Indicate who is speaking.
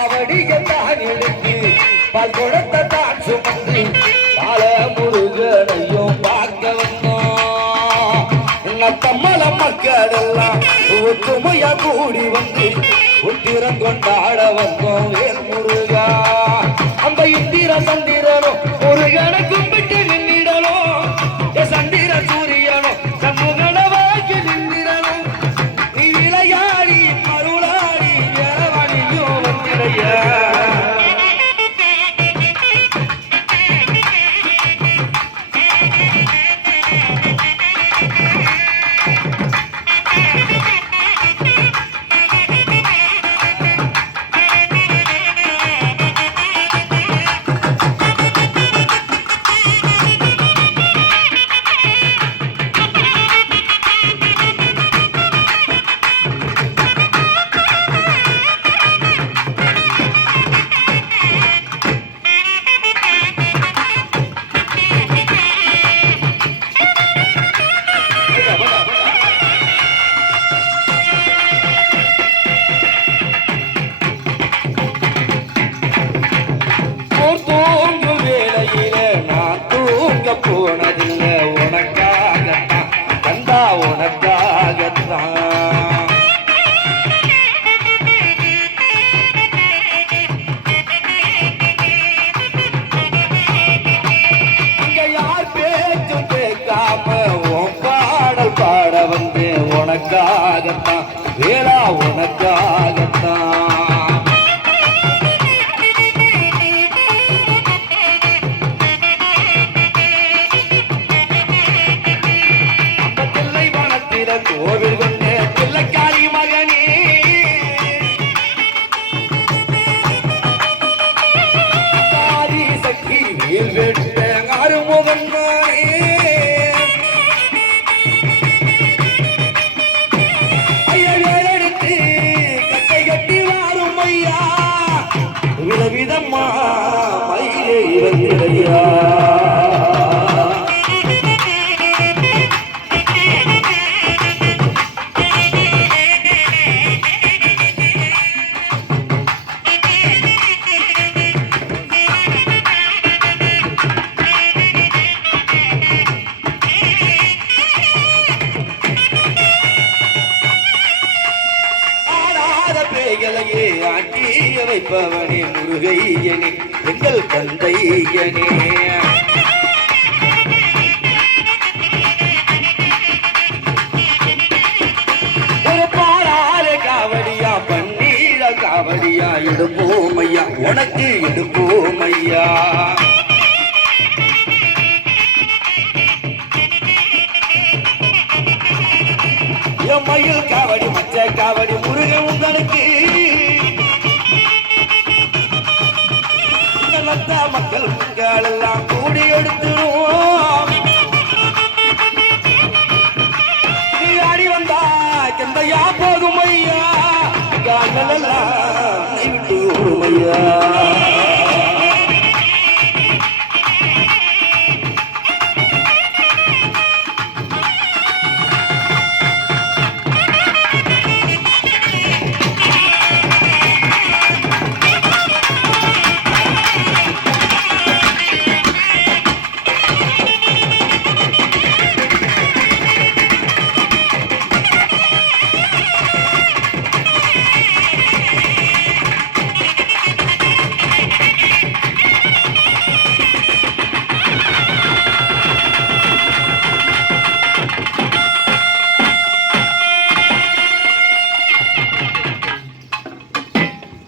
Speaker 1: காவடிகள் தான் எழுப்பி பால் கொடுத்த தான் சுமந்து பால முருகனையும் பார்க்க வந்தோம் என்ன தம்மல ஒற்றுமையா கூடி வந்து உத்திரம் கொண்டாட வந்தோம் வேல் முருகா. பாட வந்தேன் உனக்காகத்தான் வேளா உனக்காகத்தான் அந்த பிள்ளை வனத்தில கோவில் கொண்ட பிள்ளைக்காரி ஆட்டிய முருகையனே எங்கள் தந்தையனே. காவடியா எடுப்போம் ஐயா உனக்கு எடுப்போம் ஐயா என் மயில் காவடி மச்ச காவடி முரு வளர்த்த மக்கள் மக்கள் எல்லாம் கூடி எடுத்துருவோம். நீ ஆடி வந்தா கந்தையா போகும் ஐயா. கால்கள் எல்லாம் விட்டு ஓடும் ஐயா.